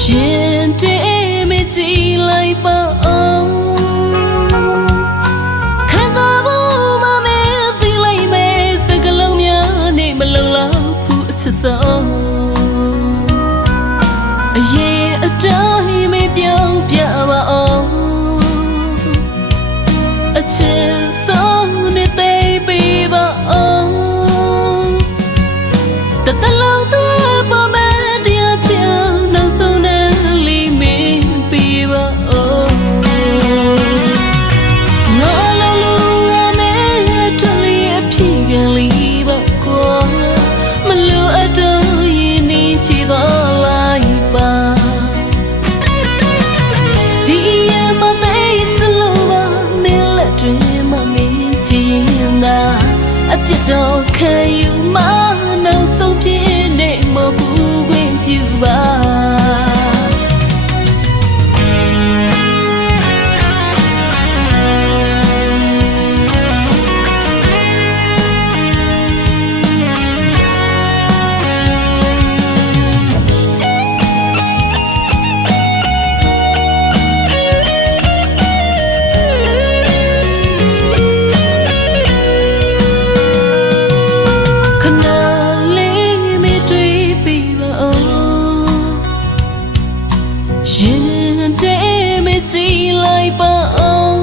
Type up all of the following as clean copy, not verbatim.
ရှင်တေမကြည်လိုက်ပါအောင်ခံစားဖို့မမဲသိလိုက်မယ်စကလုံးများနဲ့မလုံလောက်ဘူးအချစ်ဆုံးအရင်အတိုင်းမပြောင်းပြပါအောင်အချစ်ဆုံးနဲ့သိပေးပါအောင်တတလုံးသူပေါ်မှာတရားပြောင်းနောက်ဆုံးနဲ့လီမင်းပေးပါအောင်ငါလုံးလုံးအမဲထွက်လျက်ဖြစ်ကန်လီပါကွာမလို့အတော့ရင်နေချီသွားလိုက်ပါဒီရမသေးချလို့ပါမင်းလက်တွေမမင်းချင်တာအပြစ်တော့ခံယူမနောက်ဆုံးဖြစ်နေမဘူးခွင့်ပြုပါရှင်တေမကြည်လိုက်ပါအောင်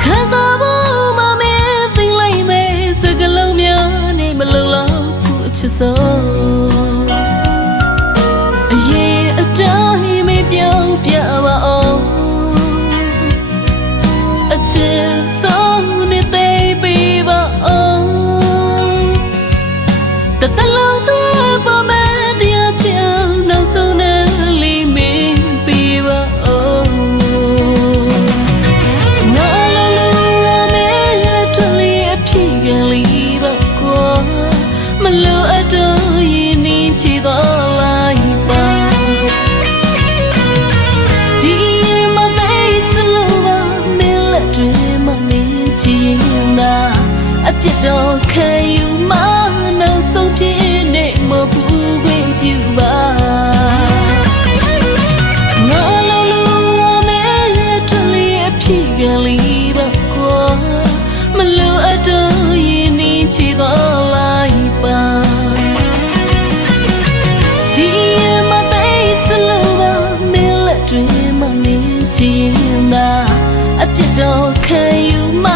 ခံစားဖို့မမဲသိလိုက်မယ်စကလုံးများနဲ့မလုံလောက်ဘူးအချစ်ဆုံးအရင်အတိုင်းမပြောင်းပြပါအောင်အချစ်ဆုံးနဲ့သိပေးပါအောင်တတလုံးသူပေါ်မှာတရားပြောင်းနောက်ဆုံးမလို့အတော့ရင်နေချီသွားလိုက်ပါဒီမသေးချလို့ပါမင်းလက်တွေမမင်းချင်တာအပြစ်တော့ခံယူမနောက်ဆုံးဖြစ်နေမဘူးခွင့်ပြုပါငါလုံးလုံးအမဲထွက်လျက်ဖြစ်ကန်လီပါကွာမလို့အတော့ရင်နေချီသွားလိုက်ပါဒီမသေးချလို့ပါမင်းလက်တွေမမင်းချင်တာအပြစ်တော့ခံယူမ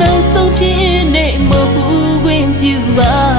နောက်ဆုံးဖြစ်နေမဘူးခွင့်ပြုပါ